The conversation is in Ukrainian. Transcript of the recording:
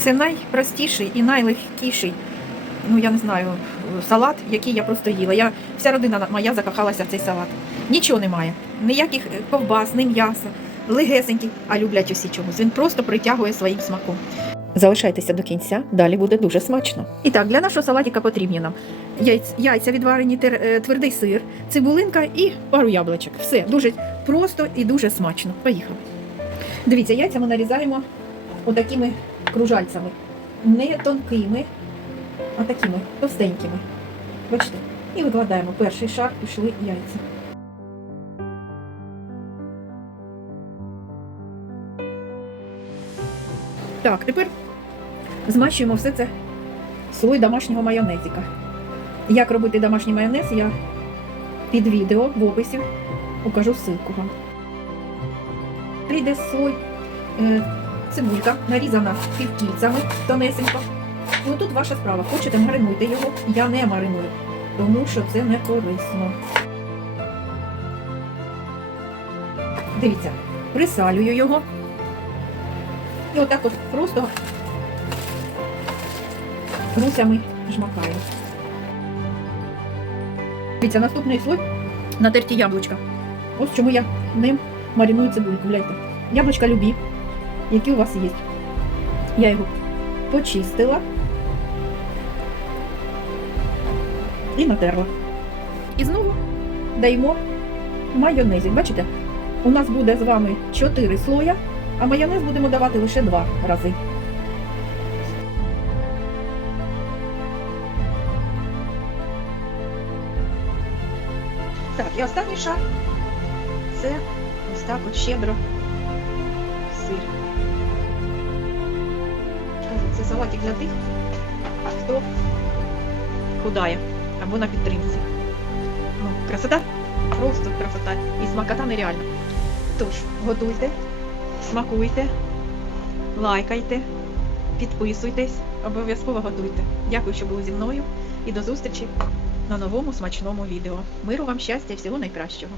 Це найпростіший і найлегкіший, ну я не знаю, салат, який я просто їла. Я, вся родина моя закохалася в цей салат. Нічого немає. Ніяких ковбас, ні м'яса, легесенький, а люблять усі чомусь. Він просто притягує своїм смаком. Залишайтеся до кінця, далі буде дуже смачно. І так, для нашого салатика потрібні нам яйця, відварені, е, твердий сир, цибулинка і пару яблучок. Все дуже просто і дуже смачно. Поїхали. Дивіться, яйця ми нарізаємо отакими кружальцями. Не тонкими, а такими товстенькими. Бачите? І викладаємо перший шар, пішли яйця. Так, тепер змащуємо все це слой домашнього майонезика. Як робити домашній майонез, я під відео в описі укажу ссылку вам. Прийде слой е, цибулька, нарізана півкільцями тонесенько. Ну тут ваша справа. Хочете, маринуйте його. Я не мариную, тому що це не корисно. Дивіться, присалюю його. І отак от просто русями жмакаю. Дивіться, наступний слой натерті яблучка. Ось чому я ним мариную цибульку. Гляньте. Яблучка любі, які у вас є. Я його почистила і натерла. І знову даємо майонезик. Бачите? У нас буде з вами 4 слоя, а майонез будемо давати лише 2 рази. Так, і останній шар це ось так от щедро сир. Салатик для тих, хто худає або на підтримці. Ну, красота? Просто красота. І смакота нереальна. Тож, готуйте, смакуйте, лайкайте, підписуйтесь, обов'язково готуйте. Дякую, що були зі мною і до зустрічі на новому смачному відео. Миру вам щастя і всього найкращого.